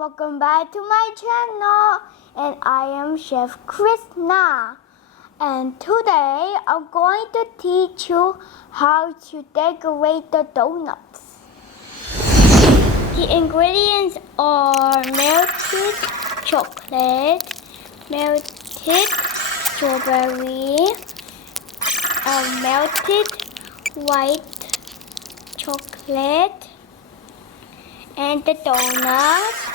welcome back to my channel, and I am Chef Krishna, and today I'm going to teach you how to decorate the donuts. The ingredients are melted chocolate, melted strawberry, melted white chocolate, and the donuts,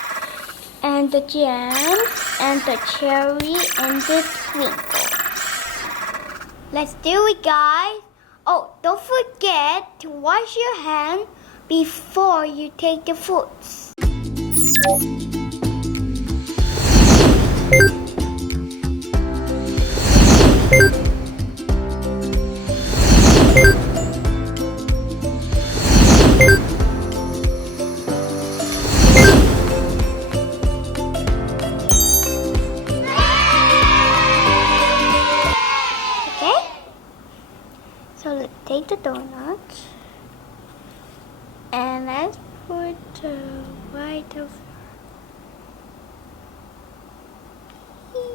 and the jam, and the cherry, and the sprinkle. Let's do it, guys. Oh, don't forget to wash your hand before you take the fruits. So let's take the donuts and let's put the white of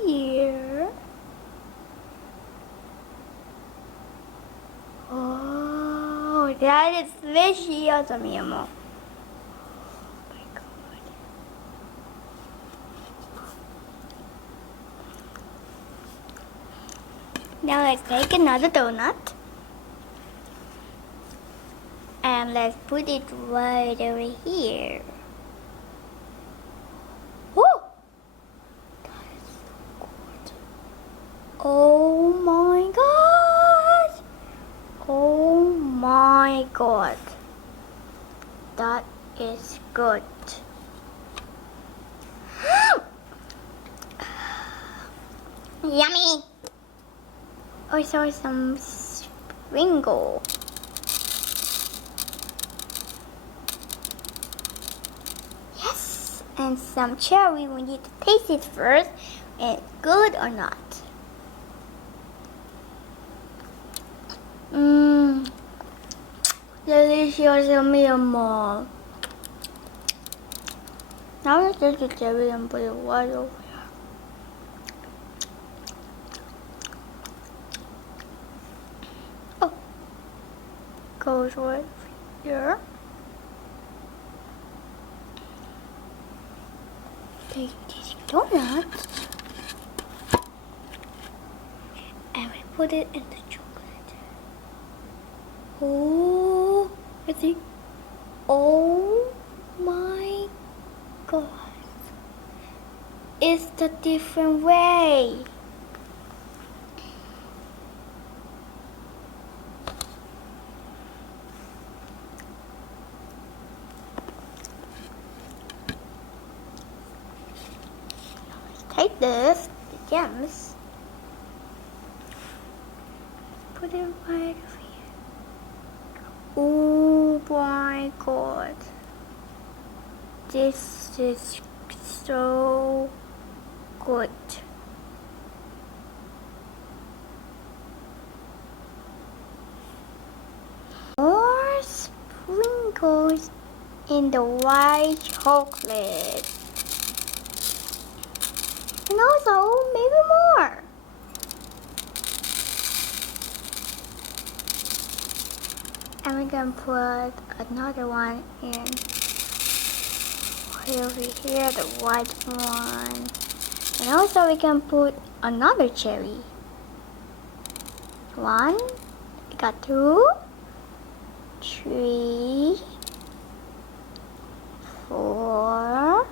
here. Oh, that is delicioso, mi amor. Oh my God. Now let's take another donut. And let's put it right over here. Woo! That is so good. Oh my God! Oh my God. That is good. Yummy! Also some sprinkle. And some cherry. We need to taste it first, and it's good or not. Delicioso, mi amor. Now let's take the cherry and put it right over here. Oh, goes right here. Take this donut and we put it in the chocolate. Oh, let's see. Oh my God. It's a different way. Take this, the gems, put it right over here. Oh my God. This is so good. More sprinkles in the white chocolate. And also, maybe more. And we can put another one in over here, the white one. And also we can put another cherry. One, we got 2, 3, 4,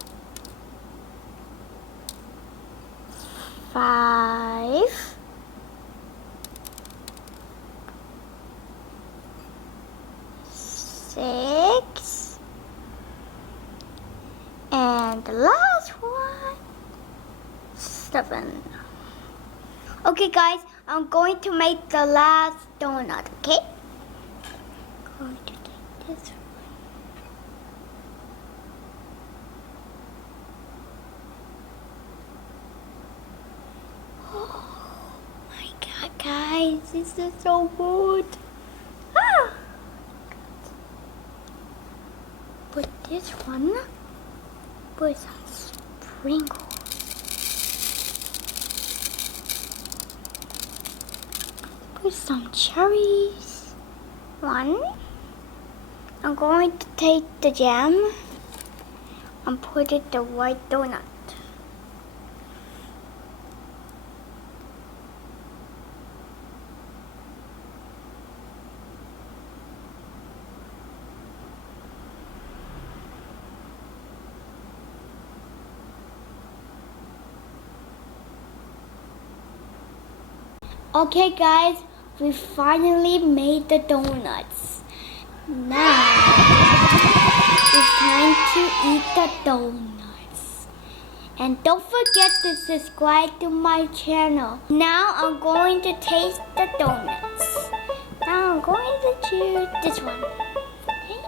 5, 6, and the last one, 7. Okay guys, I'm going to make the last donut, okay? I'm going to take this one. Guys, this is so good. Put this one Put some sprinkles. Put some cherries. One. I'm going to take the jam and put it the white donut. Okay guys, we finally made the donuts. Now it's time to eat the donuts. And don't forget to subscribe to my channel. Now I'm going to taste the donuts. Now I'm going to choose this one. Okay?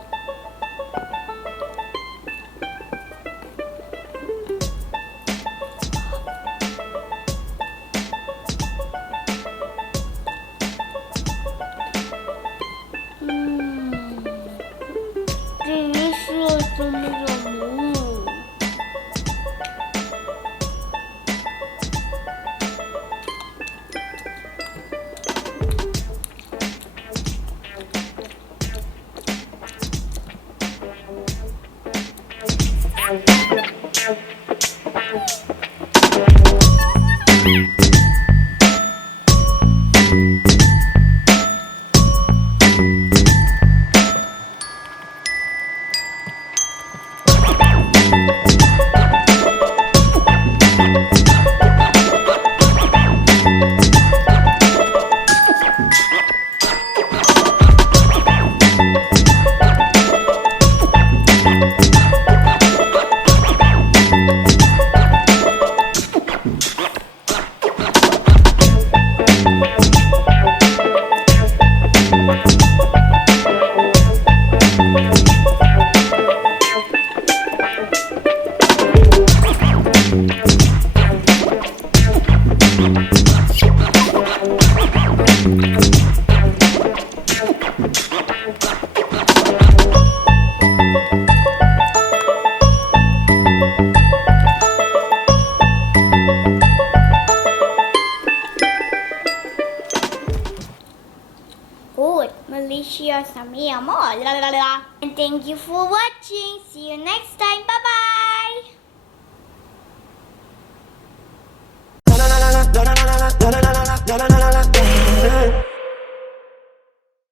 Good, malicious, mi amor. La, la, la. And thank you for watching. See you next time. Bye bye.